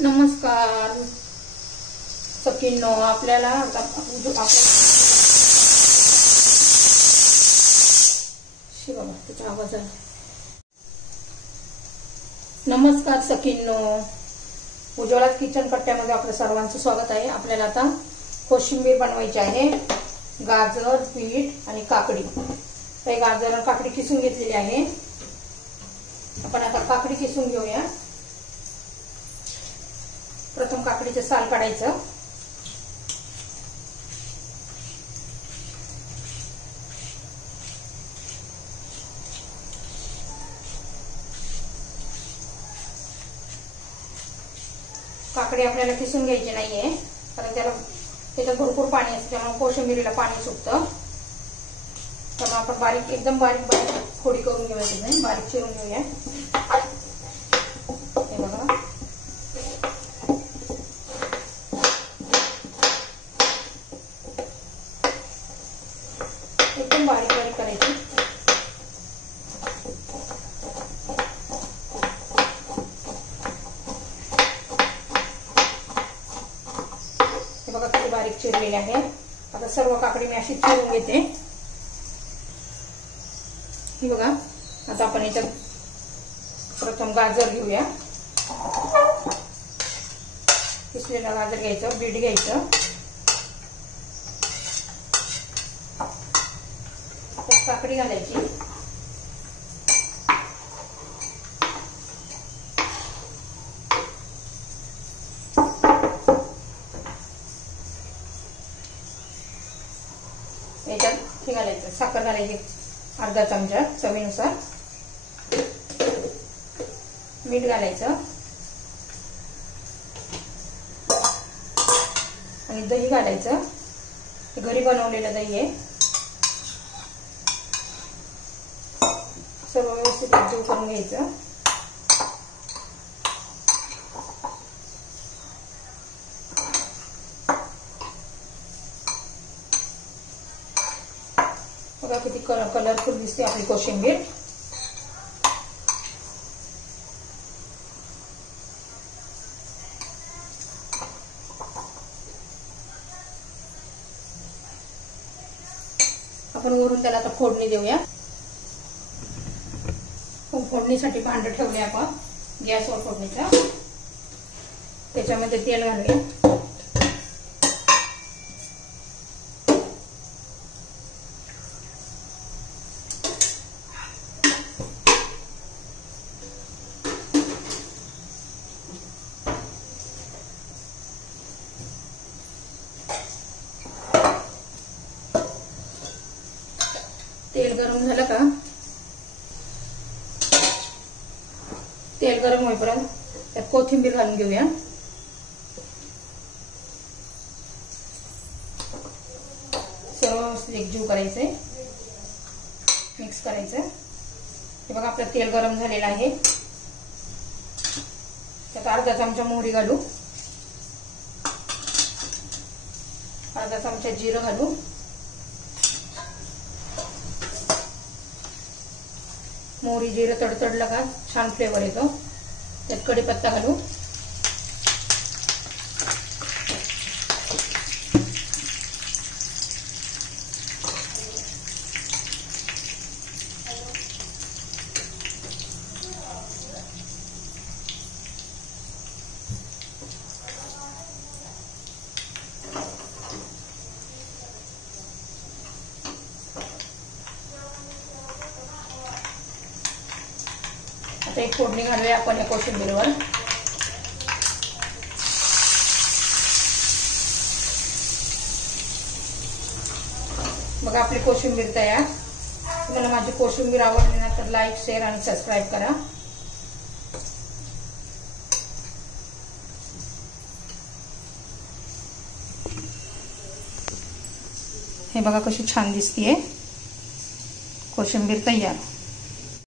नमस्कार सखींनो, आपल्याला आवाज आहे. नमस्कार सखींनो, उज्ज्वला किचन कट्ट्यामध्ये आपलं सर्वांचं स्वागत आहे. आपल्याला आता कोशिंबीर बनवायची आहे. गाजर, बीट आणि काकडी. तर गाजर आणि काकडी किसून घेतलेली आहे. आपण आता काकडी किसून घेऊया. प्रथम काकडीचं साल काढायचं. काकडी आपल्याला किसून घ्यायची नाहीये, कारण त्याच्यात भरपूर पाणी असते, त्यामुळे कोशिंबीरीला पाणी सुटतं. त्यामुळे आपण बारीक एकदम बारीक फोडी करून घेऊया. तिथे बारीक चिरून घेऊया. हे बघा, एकदम बारीक बारीक करायची. हे बघा किती बारीक चिरलेले आहे. आता सर्व काकडी मी अशी चिरून घेते. हे बघा, आता आपण याच्यात प्रथम गाजर घेऊया. किसलेला गाजर घ्यायचं, बीट घ्यायचं, काकडी घालायची. याच्यात हे घालायचं, साखर घालायची अर्धा चमचा चवीनुसार, मीठ घालायचं आणि दही घालायचं. घरी बनवलेलं दही आहे. सर्व व्यवस्थित एकजीव करून घ्यायचं. बघा किती कलरफुल दिसते आपली कोशिंबीर. आपण वरून त्याला आता फोडणी देऊया. फोडणीसाठी भांड ठेवले आपण गॅसवर फोडणीचा. त्याच्यामध्ये तेल घालूया. तेल गरम झालं का, तेल गरम होईपर्यंत त्यात कोथिंबीर घालून घेऊया. सर्व व्यवस्थित एकजीव करायचंय, मिक्स करायचं. हे बघा आपलं तेल गरम झालेलं आहे. त्यात अर्धा चमचा मोहरी घालू, अर्धा चमचा जिरं घालू, मोहरी जिरं तडतडलं का छान फ्लेवर येतो. त्यात कढीपत्ता घालू, आता एक फोडणी घालूया आपण या कोशिंबीरवर. बघा आपली कोशिंबीर तयार. तुम्हाला माझी कोशिंबीर आवडली ना तर लाईक, शेअर आणि सबस्क्राईब करा. हे बघा कशी छान दिसतीये कोशिंबीर तयार.